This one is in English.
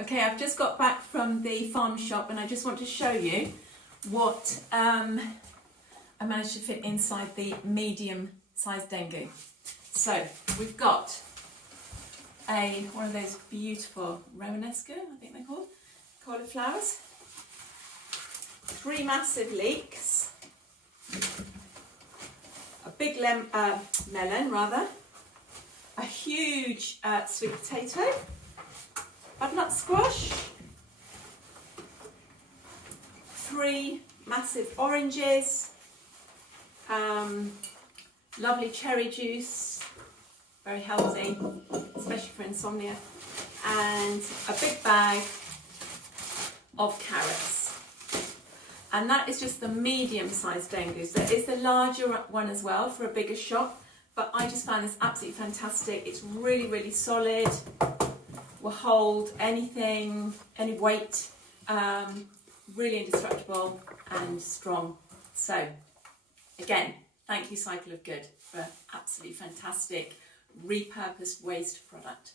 Okay, I've just got back from the farm shop and I just want to show you what I managed to fit inside the medium sized Dengu. So we've got one of those beautiful Romanesco, I think they're called, cauliflowers, 3 massive leeks, a big melon rather, a huge sweet potato, butternut squash, 3 massive oranges, lovely cherry juice, very healthy, especially for insomnia, and a big bag of carrots. And that is just the medium-sized Dengus. There is the larger one as well for a bigger shop, but I just found this absolutely fantastic. It's really, really solid, will hold anything, any weight, really indestructible and strong. So, again, thank you Cycle of Good for absolutely fantastic repurposed waste product.